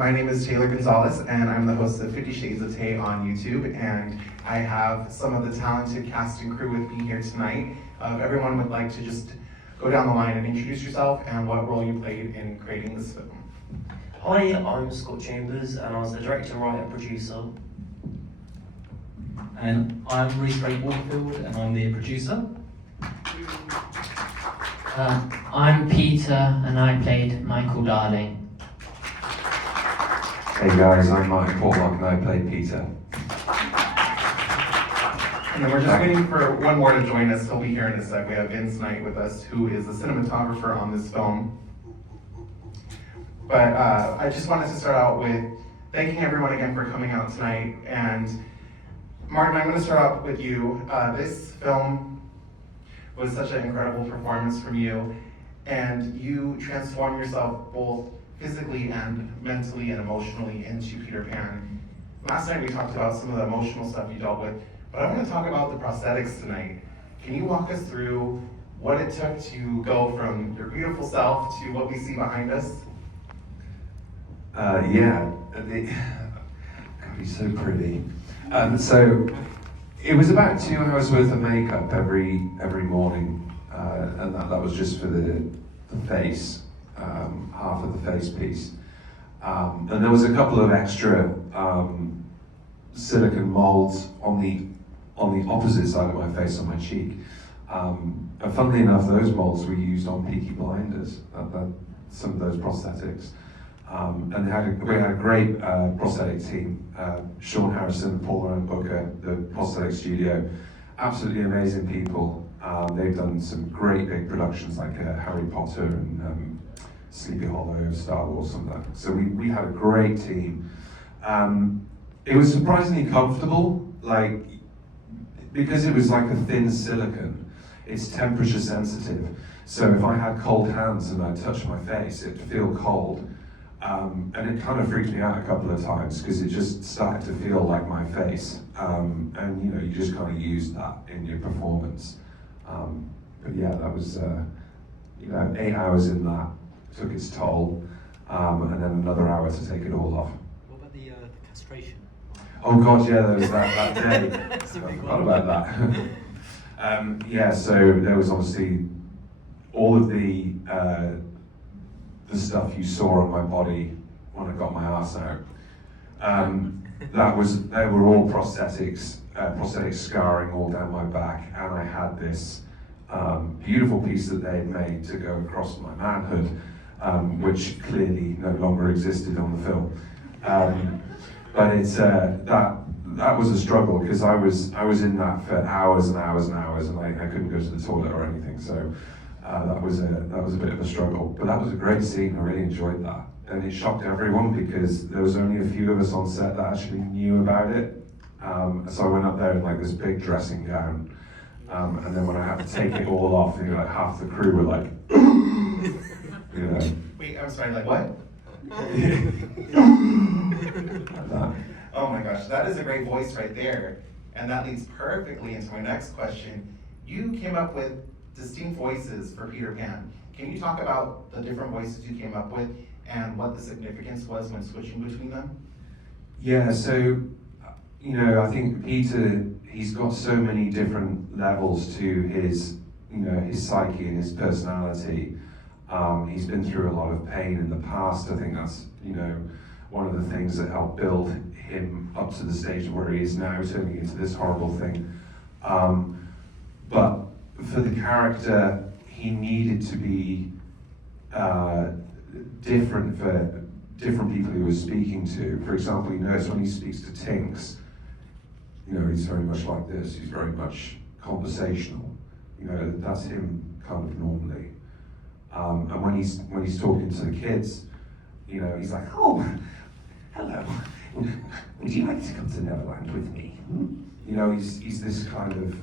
My name is Taylor Gonzalez, and I'm the host of 50 Shades of Tay on YouTube, and I have some of the talented cast and crew with me here tonight. If everyone would like to just go down the line and introduce yourself and what role you played in creating this film. Hi, I'm Scott Chambers, and I was the director, writer, and producer. And I'm Rhys Frake-Waterfield, and I'm the producer. I'm Peter, and I played Michael Darling. Hey guys, I'm Martin Portlock and I played Peter. And then we're just waiting for one more to join us. He'll be here in a sec. We have Vince Knight with us, who is the cinematographer on this film. But I just wanted to start out with thanking everyone again for coming out tonight. And Martin, I'm going to start out with you. This film was such an incredible performance from you, and you transformed yourself both physically and mentally and emotionally into Peter Pan. Last night we talked about some of the emotional stuff you dealt with, but I want to talk about the prosthetics tonight. Can you walk us through what it took to go from your beautiful self to what we see behind us? Yeah, God, he's so pretty. So it was about 2 hours worth of makeup every morning, and that was just for the face. Half of the face piece. And there was a couple of extra silicone molds on the opposite side of my face, on my cheek. And funnily enough, those molds were used on Peaky Blinders, some of those prosthetics. And we had a great prosthetic team. Sean Harrison, Paul and Booker, the prosthetic studio, absolutely amazing people. They've done some great big productions like Harry Potter and Sleepy Hollow, Star Wars, something like that. So we had a great team. It was surprisingly comfortable, like, because it was like a thin silicone, it's temperature sensitive. So if I had cold hands and I touched my face, it'd feel cold. And it kind of freaked me out a couple of times because it just started to feel like my face. And you know, you just kind of use that in your performance. But yeah, that was, 8 hours in that took its toll, and then another hour to take it all off. What about the castration? Oh God, yeah, there was that day. That's a big I forgot one. about that. Yeah, so there was obviously all of the stuff you saw on my body when I got my arse out. They were all prosthetics, prosthetic scarring all down my back, and I had this beautiful piece that they had made to go across my manhood, which clearly no longer existed on the film. But it's that was a struggle because I was in that for hours and hours and hours, and I couldn't go to the toilet or anything. So that was a bit of a struggle. But that was a great scene. I really enjoyed that, and it shocked everyone because there was only a few of us on set that actually knew about it. So I went up there in like this big dressing gown, and then when I had to take it all off, you know, like half the crew were like, you know. Wait, I'm sorry, like what? Like that. Oh my gosh, that is a great voice right there. And that leads perfectly into my next question. You came up with distinct voices for Peter Pan. Can you talk about the different voices you came up with and what the significance was when switching between them? Yeah, so, you know, I think Peter, he's got so many different levels to his, you know, his psyche and his personality. He's been through a lot of pain in the past. I think that's, you know, one of the things that helped build him up to the stage where he is now, turning into this horrible thing. But for the character, he needed to be different for different people he was speaking to. For example, you notice when he speaks to Tinks, you know, he's very much like this. He's very much conversational. You know, that's him kind of normally. And when he's talking to the kids, you know, he's like, "Oh, hello. Would you like to come to Neverland with me?" You know, he's this kind of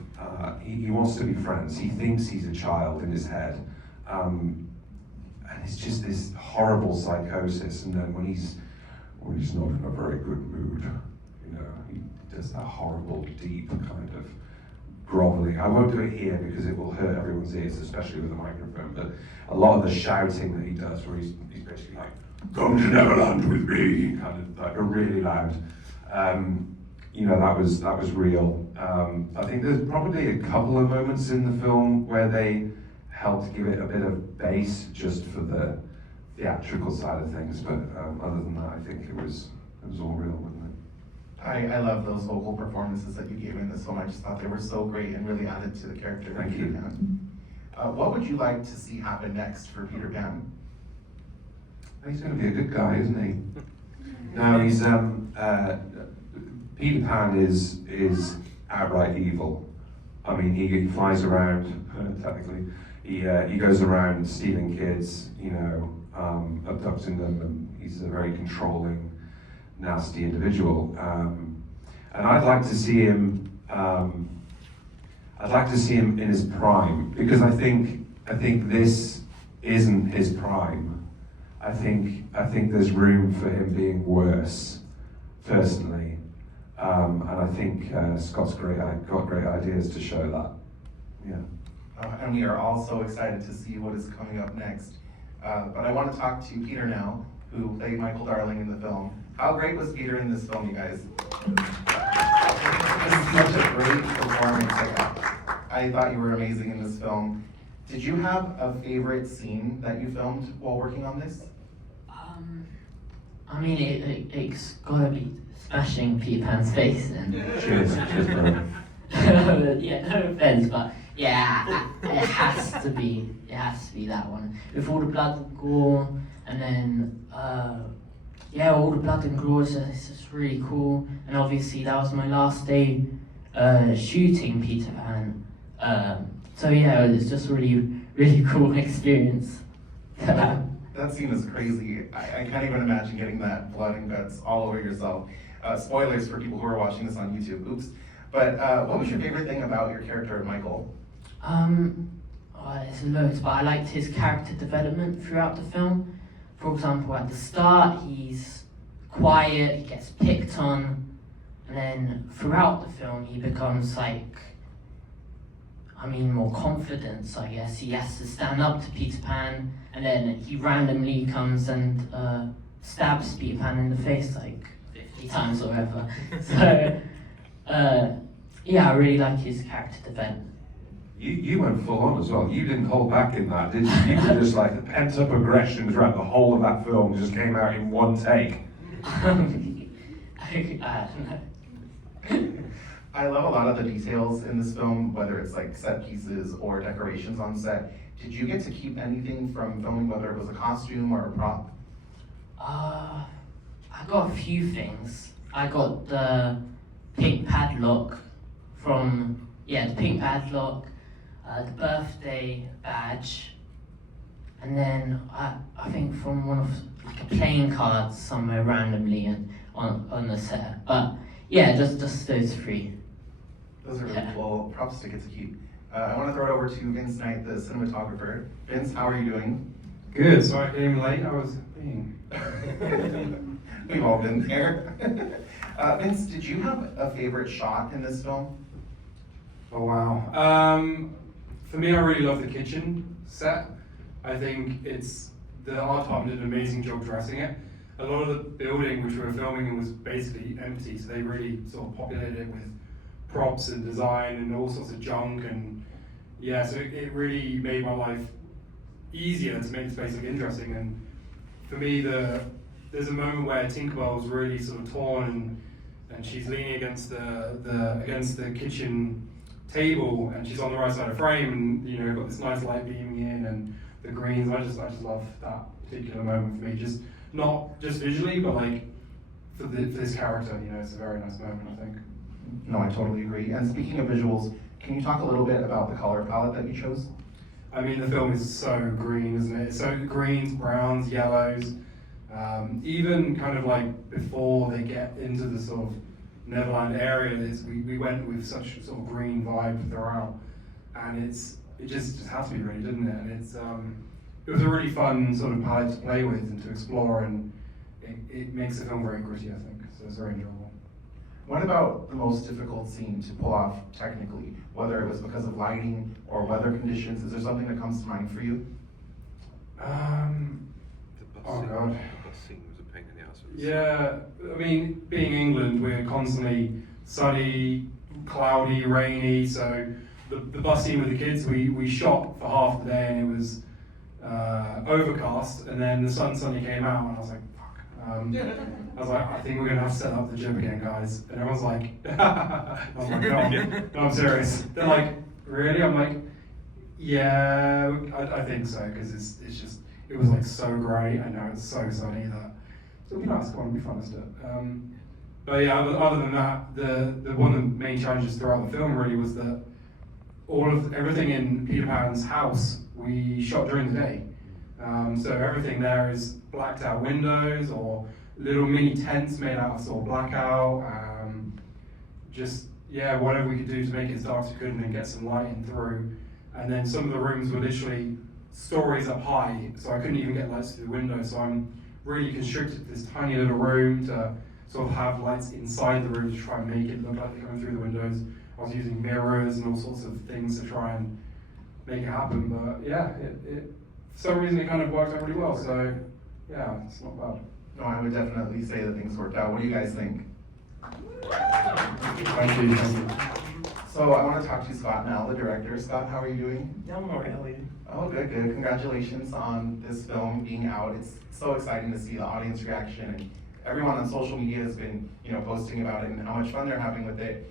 he wants to be friends. He thinks he's a child in his head, and it's just this horrible psychosis. And then when he's not in a very good mood, you know, he does that horrible, deep kind of groveling. I won't do it here because it will hurt everyone's ears, especially with the microphone. But a lot of the shouting that he does, where he's basically like, come to Neverland with me, kind of like really loud. That was real. I think there's probably a couple of moments in the film where they helped give it a bit of bass just for the theatrical side of things, but other than that, I think it was all real, wasn't it? I love those vocal performances that you gave in this film. I just thought they were so great and really added to the character of Thank Peter you. Pan. What would you like to see happen next for Peter Pan? He's going to be a good guy, isn't he? No, he's Peter Pan is outright evil. I mean, he flies around. Technically, he goes around stealing kids, abducting them, and he's a very controlling, nasty individual. And I'd like to see him. I'd like to see him in his prime, because I think this isn't his prime. I think there's room for him being worse, personally, and I think Scott's got great ideas to show that. Yeah. And we are all so excited to see what is coming up next. But I want to talk to Peter now, who played Michael Darling in the film. How great was Peter in this film, you guys? This is such a great performance. I thought you were amazing in this film. Did you have a favorite scene that you filmed while working on this? I mean, it's gotta be smashing Peter Pan's face and Cheers, bro. yeah, no offense, but yeah, it has to be that one with all the blood and gore, and then all the blood and gore is just really cool. And obviously that was my last day shooting Peter Pan, so yeah, it was just really cool experience. That scene is crazy. I can't even imagine getting that blood and guts all over yourself. Spoilers for people who are watching this on YouTube. Oops. But what was your favorite thing about your character, Michael? There's loads, but I liked his character development throughout the film. For example, at the start, he's quiet, he gets picked on, and then throughout the film, he becomes more confidence, I guess. He has to stand up to Peter Pan, and then he randomly comes and stabs Peter Pan in the face 50 times or whatever. So, I really like his character development. You went full on as well. You didn't hold back in that, did you? You were just like the pent up aggression throughout the whole of that film just came out in one take. I don't know. I love a lot of the details in this film, whether it's set pieces or decorations on set. Did you get to keep anything from filming, whether it was a costume or a prop? I got a few things. I got the pink padlock from, the pink padlock, the birthday badge, and then I think from one of a playing card somewhere randomly and on the set. But yeah, just those three. Those are really cool props to get to keep. I want to throw it over to Vince Knight, the cinematographer. Vince, how are you doing? Good, sorry I came late, I was being... We've all been there. Vince, did you have a favorite shot in this film? Oh wow. For me, I really love the kitchen set. I think the art department did an amazing job dressing it. A lot of the building which we were filming in was basically empty, so they really sort of populated it with props and design and all sorts of junk, and yeah, so it really made my life easier to make the space look interesting. And for me, there's a moment where Tinkerbell's really sort of torn and she's leaning against the kitchen table, and she's on the right side of frame, and got this nice light beaming in and the greens. I just love that particular moment for me, just not just visually, but for this character, it's a very nice moment, I think. No, I totally agree. And speaking of visuals, can you talk a little bit about the color palette that you chose? I mean, the film is so green, isn't it? It's so greens, browns, yellows. Even kind of before they get into the sort of Neverland area, we went with such sort of green vibe throughout, and it just has to be really, didn't it? And it was a really fun sort of palette to play with and to explore, and it makes the film very gritty, I think. So it's very enjoyable. What about the most difficult scene to pull off technically, whether it was because of lighting or weather conditions? Is there something that comes to mind for you? Oh god. The bus scene was a pain in the ass. Yeah, I mean, being England, we're constantly sunny, cloudy, rainy. So the bus scene with the kids, we shot for half the day and it was overcast, and then the sun suddenly came out, and I was like, fuck. I was like, I think we're gonna have to set up the gym again, guys. And everyone's like, I was like, no, I'm serious. They're like, really? I'm like, yeah, I think so, because it's just, it was like so great, and now it's so sunny that it'll be nice. Come on, it'll be fun, isn't it? But yeah, other than that, the one of the main challenges throughout the film really was that everything in Peter Pan's house we shot during the day. So everything there is blacked out windows or little mini tents made out of sort of blackout. Just, yeah, whatever we could do to make it as dark as we could and then get some lighting through. And then some of the rooms were literally stories up high, so I couldn't even get lights through the window. So I'm really constricted to this tiny little room to sort of have lights inside the room to try and make it look like they're coming through the windows. I was using mirrors and all sorts of things to try and make it happen. But yeah, it for some reason it kind of worked out really well. So yeah, it's not bad. No, I would definitely say that things worked out. What do you guys think? Thank you. So I want to talk to Scott now, the director. Scott, how are you doing? Yeah, I'm alright, how are you? Oh, good, good. Congratulations on this film being out. It's so exciting to see the audience reaction, and everyone on social media has been, posting about it and how much fun they're having with it.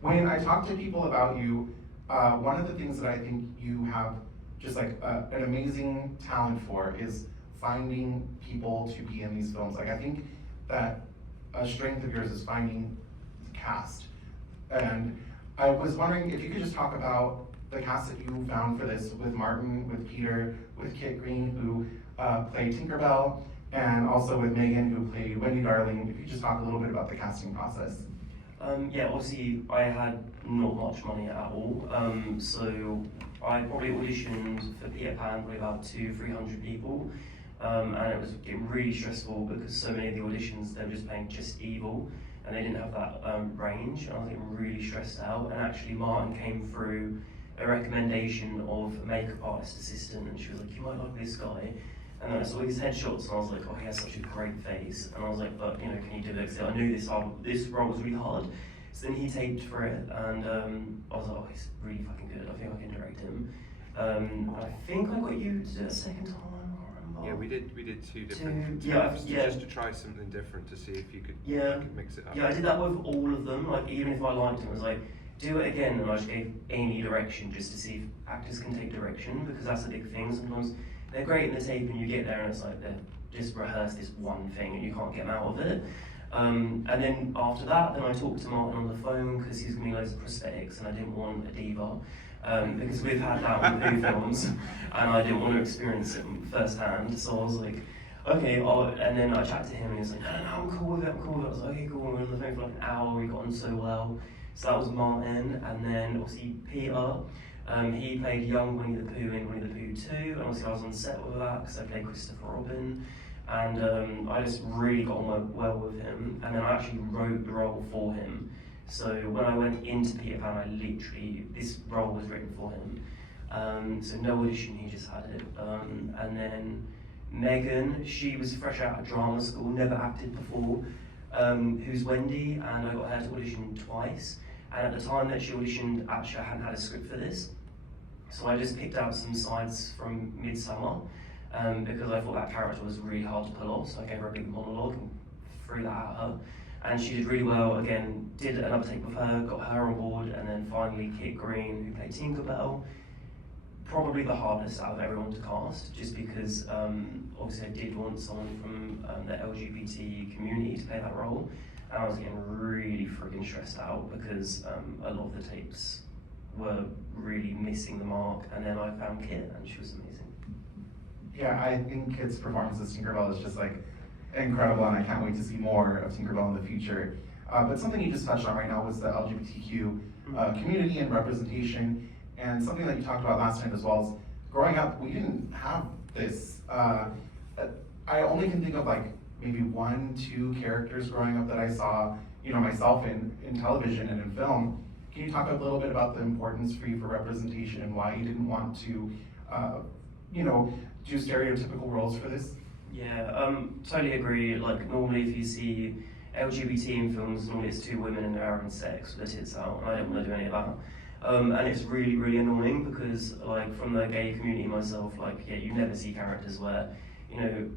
When I talk to people about you, one of the things that I think you have just like an amazing talent for is finding people to be in these films. Like, I think that a strength of yours is finding the cast. And I was wondering if you could just talk about the cast that you found for this with Martin, with Peter, with Kit Green, who played Tinkerbell, and also with Megan, who played Wendy Darling. If you could just talk a little bit about the casting process. Yeah, obviously I had not much money at all, so I probably auditioned for Peter Pan probably about 200-300 people, and it was getting really stressful because so many of the auditions they were just playing just evil, and they didn't have that range, and I was getting really stressed out. And actually Martin came through a recommendation of a makeup artist assistant, and she was like, you might like this guy. And then I saw his headshots, and I was like, oh, he has such a great face. And I was like, but, can you do it? Because I knew this role was really hard. So then he taped for it, and I was like, oh, he's really fucking good. I think I can direct him. I think I got you to do it a second time. I can't remember. Yeah, we did two different yeah, times, yeah. just to try something different to see if you could, Yeah. you could mix it up. Yeah, I did that with all of them. Like, even if I liked him, I was like, do it again. And I just gave Amy direction just to see if actors can take direction, because that's the big thing. Sometimes they're great in the tape and you get there and it's like they just rehearse this one thing and you can't get them out of it. And then after that, then I talked to Martin on the phone because he's giving me loads of prosthetics and I didn't want a diva. Because we've had that with Pooh films and I didn't want to experience it firsthand. So I was like, okay, and then I chatted to him and he was like, no, I'm cool with it, I'm cool with it. I was like, okay, cool, we were on the phone for like an hour, we got on so well. So that was Martin, and then obviously Peter. He played young Winnie the Pooh in Winnie the Pooh 2, and obviously I was on set with that because I played Christopher Robin, and I just really got on well with him, and then I actually wrote the role for him. So when I went into Peter Pan, this role was written for him. So no audition, he just had it. And then Megan, she was fresh out of drama school, never acted before, who's Wendy, and I got her to audition twice. And at the time that she auditioned, actually I hadn't had a script for this. So I just picked out some sides from Midsummer, because I thought that character was really hard to pull off, so I gave her a big monologue and threw that at her. And she did really well, again, did an uptake with her, got her on board, and then finally Kit Green, who played Tinkerbell. Probably the hardest out of everyone to cast, just because obviously I did want someone from the LGBT community to play that role. And I was getting really friggin' stressed out because a lot of the tapes were really missing the mark, and then I found Kit and she was amazing. Yeah, I think Kit's performance as Tinkerbell is just like incredible, and I can't wait to see more of Tinkerbell in the future. But something you just touched on right now was the LGBTQ community and representation, and something that you talked about last night as well is growing up, we didn't have this. I only can think of like maybe 1-2 characters growing up that I saw, myself in television and in film. Can you talk a little bit about the importance for you for representation and why you didn't want to, do stereotypical roles for this? Yeah, totally agree. Like normally, if you see LGBT in films, normally it's two women and they're having sex with their tits out, and I don't want to do any of that. And it's really, really annoying because, like, from the gay community myself, like, yeah, you never see characters where, you know,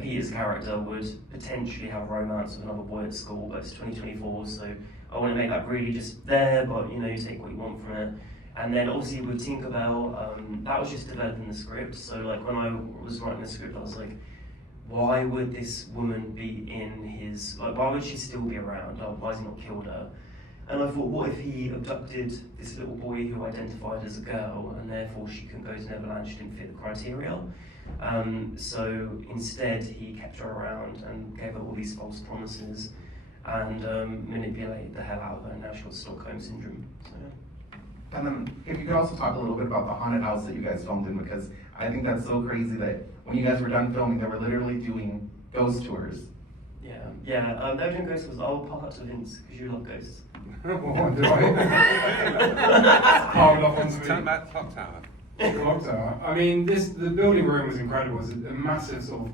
Peter's character would potentially have romance with another boy at school, but it's 2024, so I want to make that really just there, but, you know, you take what you want from it. And then obviously with Tinkerbell, that was just developing the script, so like when I was writing the script, I was like, why would this woman be in his, like, why would she still be around? Why has he not killed her? And I thought, what if he abducted this little boy who identified as a girl, and therefore she couldn't go to Neverland, she didn't fit the criteria? So instead, he kept her around and gave her all these false promises and manipulated the hell out of her, and now she's got Stockholm Syndrome. So, yeah. And then, if you could also talk a little bit about the haunted house that you guys filmed in, because I think that's so crazy that when you guys were done filming, they were literally doing ghost tours. Yeah, they were doing ghosts because I'll pop up to Vince, because you love ghosts. What do I? Carved up onto Tell me. about the clock tower. Clock tower. I mean, the building room was incredible. It was a massive sort of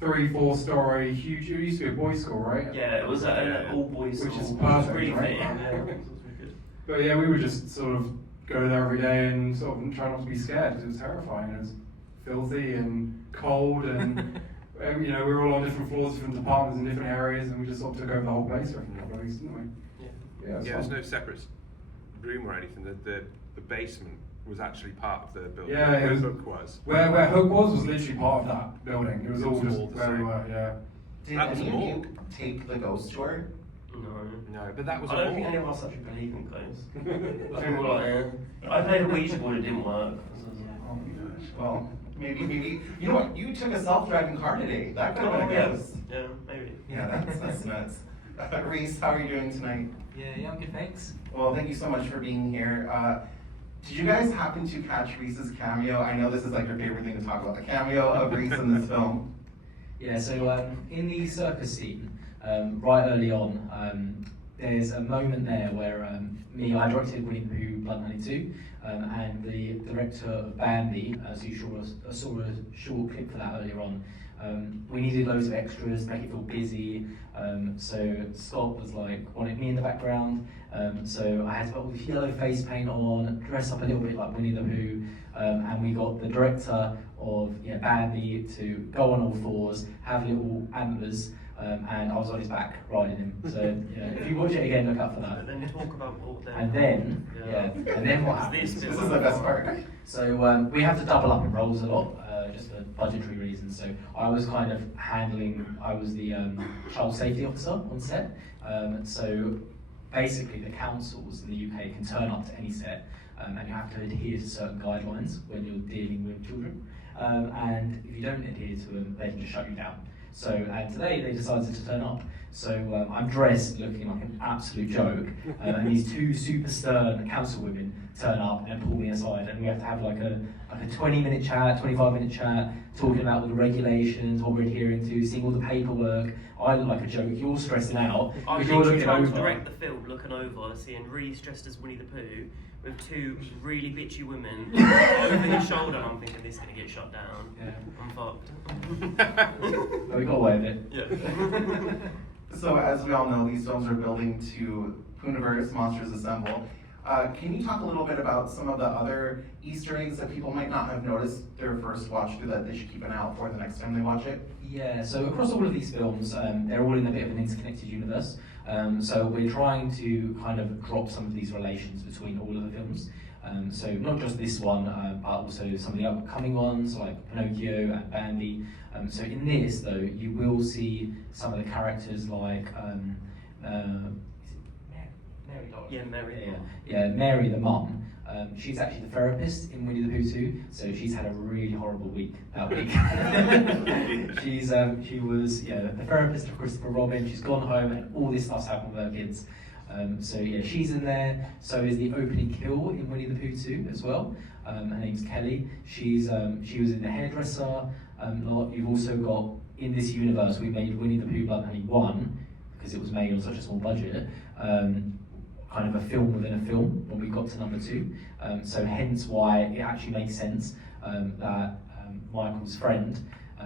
3-4 story, huge. It used to be a boys' school, right? Yeah, it was an all-boys Which school, is which was perfect, really right? fitting, yeah. It was really good. But yeah, we would just sort of go there every day and sort of try not to be scared because it was terrifying. It was filthy and cold and you know, we were all on different floors, different departments in different areas, and we just sort of took over the whole place for a couple of weeks, didn't we? Yeah. Yeah, it was Yeah, there's fun. no separate room or anything. The basement was actually part of the building. Yeah, Where it was- the book was. Where Hook was literally part of that building. It was all It was just all the where we same. were, yeah. Did That was any of more. you take the ghost tour? No. No, but that was I a don't think any of us actually believe in ghosts. I think we're like, I played a Ouija board, it didn't work. So I was like, Oh my gosh. Well, maybe, you know what, you took a self-driving car today. That could have been a yeah. ghost. Yeah, maybe. Yeah, that's nuts. Rhys, how are you doing tonight? Yeah, I'm good, thanks. Well, thank you so much for being here. Did you guys happen to catch Rhys's cameo? I know this is like your favorite thing to talk about, the cameo of Rhys in this film. Yeah, so in the circus scene, right early on, there's a moment there where I directed Winnie the Pooh Blood Money 2, and the director of Bambi, so you saw a short clip for that earlier on. We needed loads of extras, make it feel busy, so Scott was like, wanted me in the background, so I had to put all this yellow face paint on, dress up a little bit like Winnie the Pooh, and we got the director of Bambi to go on all fours, have little antlers, and I was on his back riding him. So if you watch it again, look out for But that. then talk about what then. And then, and then what This happens? This is the best part. So we have to double up in roles a lot, just for budgetary reasons. So I was kind of I was the child safety officer on set. So basically the councils in the UK can turn up to any set and you have to adhere to certain guidelines when you're dealing with children. And if you don't adhere to them, they can just shut you down. So, and today they decided to turn up. So I'm dressed looking like an absolute joke, and these two super stern council women turn up and pull me aside, and we have to have like a 20-minute chat, 25-minute chat, talking about all the regulations, what we're adhering to, seeing all the paperwork. I look like a joke. You're stressing out I was because you're literally looking trying to over. direct the film, looking over, seeing Rhys dressed as Winnie the Pooh with two really bitchy women over his shoulder. I'm thinking this is gonna get shut down. Yeah. I'm fucked. But we got away with it. Yeah. So as we all know, these films are building to Poohniverse, Monsters Assemble. Can you talk a little bit about some of the other Easter eggs that people might not have noticed their first watch through that they should keep an eye out for the next time they watch it? Yeah, so across all of these films, they're all in a bit of an interconnected universe. So we're trying to kind of drop some of these relations between all of the films. So not just this one, but also some of the upcoming ones like Pinocchio and Bambi. So in this, though, you will see some of the characters like Mary, darling? Yeah, Mary. Yeah, Mary the mum. She's actually the therapist in Winnie the Pooh 2, so she's had a really horrible week that week. She was the therapist of Christopher Robin. She's gone home and all this stuff's happened with her kids. So she's in there. So is the opening kill in Winnie the Pooh 2 as well. Her name's Kelly. She was in the hairdresser lot. You've also got in this universe we made Winnie the Pooh Blood Honey 1 because it was made on such a small budget. Kind of a film within a film when we got to number 2. So hence why it actually makes sense that Michael's friend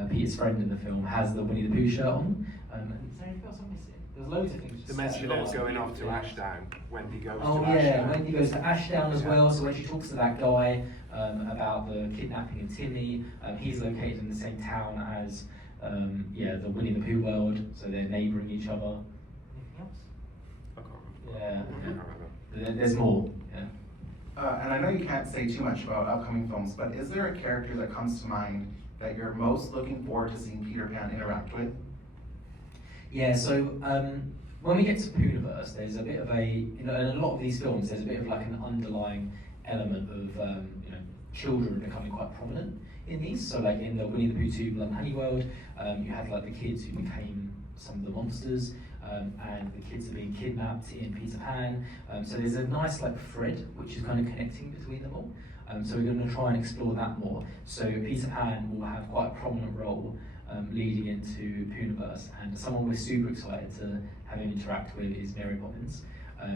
Peter's friend in the film, has the Winnie the Pooh shirt on. And is there anything else I'm missing? There's loads of things. To mention it going off to Ashdown, Wendy goes Oh to yeah, Ashdown. Wendy goes to Ashdown as Yeah. well. So when she talks to that guy about the kidnapping of Timmy, he's located in the same town as the Winnie the Pooh world, so they're neighbouring each other. Anything else? I can't remember. Yeah, I can't remember. there's more. Yeah. And I know you can't say too much about upcoming films, but is there a character that comes to mind that you're most looking forward to seeing Peter Pan interact with? Yeah, so when we get to Poohniverse, there's a bit of in a lot of these films, there's a bit of like an underlying element of children becoming quite prominent in these. So like in the Winnie the Pooh 2 Blood and Honey world, you had like the kids who became some of the monsters, and the kids are being kidnapped in Peter Pan. So there's a nice like thread which is kind of connecting between them all. So we're going to try and explore that more. So Peter Pan will have quite a prominent role leading into Poohniverse, and someone we're super excited to have him interact with is Mary Poppins,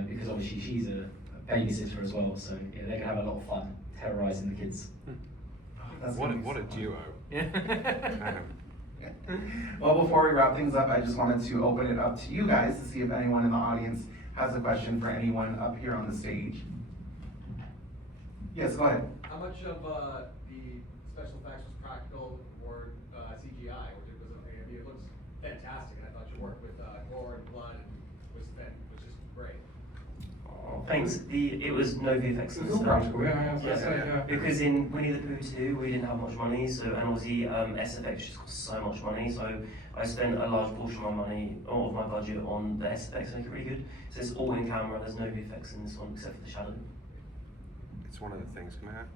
because obviously she's a babysitter as well, so yeah, they're going to have a lot of fun terrorising the kids. What a duo. Well, before we wrap things up, I just wanted to open it up to you guys to see if anyone in the audience has a question for anyone up here on the stage. Yes, go ahead. How much of the special effects was practical or CGI? It looks fantastic, and I thought your work with gore and blood was just great. Oh, thanks. It was no VFX in It's all this practical, film. yeah, I was gonna say, yeah. Because in Winnie the Pooh 2 we didn't have much money, so and obviously SFX just cost so much money, so I spent a large portion of my money, all of my budget on the SFX to make it really good. So it's all in camera, there's no VFX in this one except for the shadow. It's one of the things, can I have?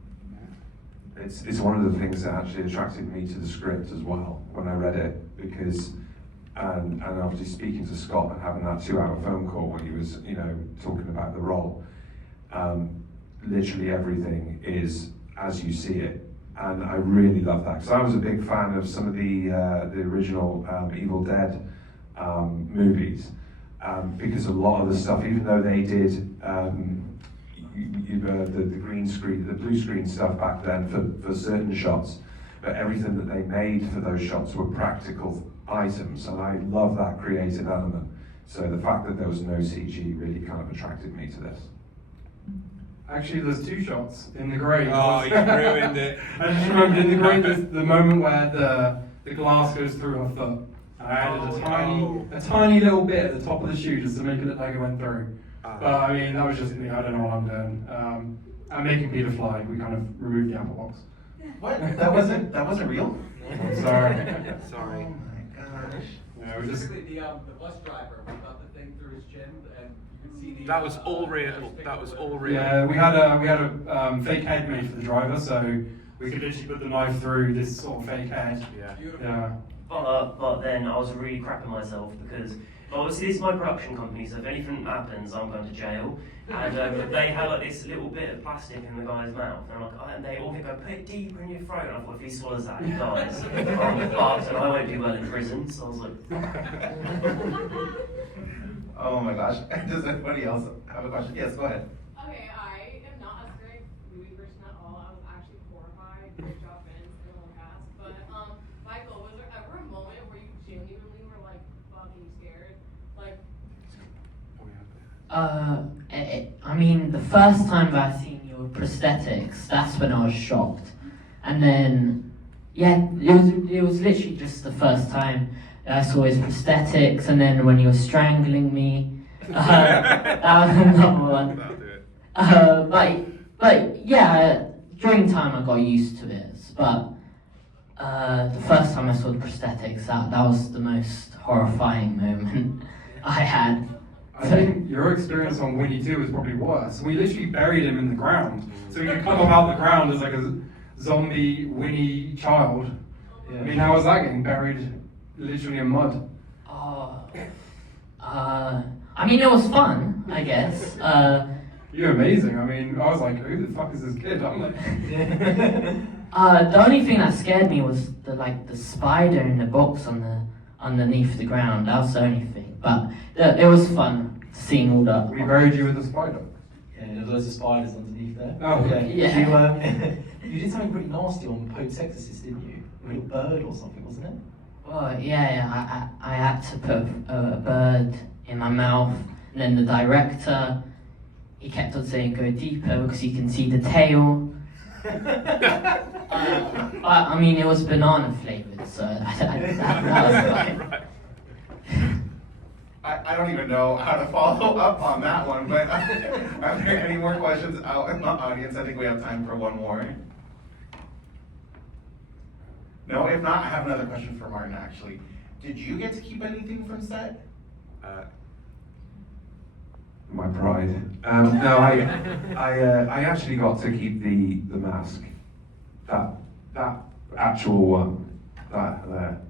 It's one of the things that actually attracted me to the script as well when I read it, because and obviously speaking to Scott and having that 2-hour phone call when he was talking about the role, literally everything is as you see it, and I really love that because I was a big fan of some of the original Evil Dead movies, because a lot of the stuff, even though they did the green screen, the blue screen stuff back then for certain shots, but everything that they made for those shots were practical items, and I love that creative element. So the fact that there was no CG really kind of attracted me to this. Actually, there's 2 shots in the grave. Oh, you ruined it. I just remembered in the grave there's the moment where the glass goes through her foot. And I added a tiny little bit at the top of the shoe just to make it look like it went through. But I mean, that was just me. I don't know what I'm doing. And making Peter fly, we kind of removed the apple box. What? That wasn't real? Sorry. Sorry. Oh my gosh. Yeah, we just. Specifically, the bus driver, we got the thing through his chin, and you could see the. That was all real. That was all real. Yeah, we had a fake head made for the driver, so we could literally put the knife through this sort of fake head. Yeah. Beautiful. Yeah. But then I was really crapping myself because obviously this is my production company, so if anything happens, I'm going to jail. And they had like this little bit of plastic in the guy's mouth, and I'm like, and they all go, put it deeper in your throat. And I thought if he swallows that, he dies. I'm fucked, and I won't do well in prison. So I was like, Oh my gosh. Does anybody else have a question? Yes, go ahead. Okay, I am not a strict movie person at all. I was actually horrified. Great job, Vince, and the whole cast. But Michael, was there ever a moment where you genuinely were like fucking scared? Like, I mean, the first time that I seen your prosthetics, that's when I was shocked. And then, yeah, it was literally just the first time that I saw his prosthetics, and then when he was strangling me, that was another one. That'll do it. But yeah, during time I got used to it. But the first time I saw the prosthetics, that was the most horrifying moment I had. I think your experience on Winnie 2 was probably worse. We literally buried him in the ground, so he could come up out the ground as like a zombie Winnie child. Yeah. I mean, how was that getting buried literally in mud? I mean, it was fun, I guess. You're amazing. I mean, I was like, who the fuck is this kid? I'm like, The only thing that scared me was the spider in the box underneath the ground. That was the only thing. But it was fun seeing all that. we buried you with a spider. Yeah, there's loads of spiders underneath there. Oh, yeah. yeah. You did something pretty nasty on Pope's Exorcist, didn't you? a little bird or something, wasn't it? Well, yeah, I had to put a bird in my mouth, and then the director, he kept on saying go deeper because you can see the tail. I mean, it was banana flavored, so that was fine. I don't even know how to follow up on that one, but are there any more questions out in the audience? I think we have time for one more. No, if not, I have another question for Martin, actually. Did you get to keep anything from set? My pride. No, I actually got to keep the mask. That actual one. That there.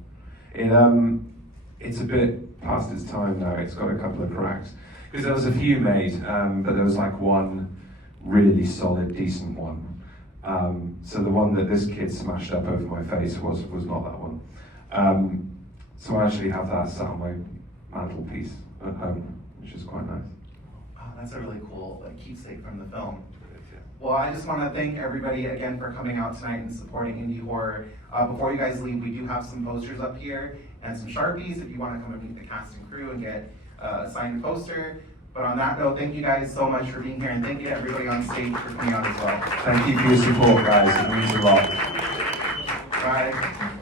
It's a bit past its time now. It's got a couple of cracks. Because there was a few made, but there was like one really solid, decent one. So the one that this kid smashed up over my face was not that one. So I actually have that sat on my mantelpiece at home, which is quite nice. Oh, that's a really cool keepsake from the film. Well, I just want to thank everybody again for coming out tonight and supporting indie horror. Before you guys leave, we do have some posters up here and some Sharpies if you want to come and meet the cast and crew and get a signed poster. But on that note, thank you guys so much for being here, and thank you to everybody on stage for coming out as well. Thank you for your support, guys. It means a lot. Bye.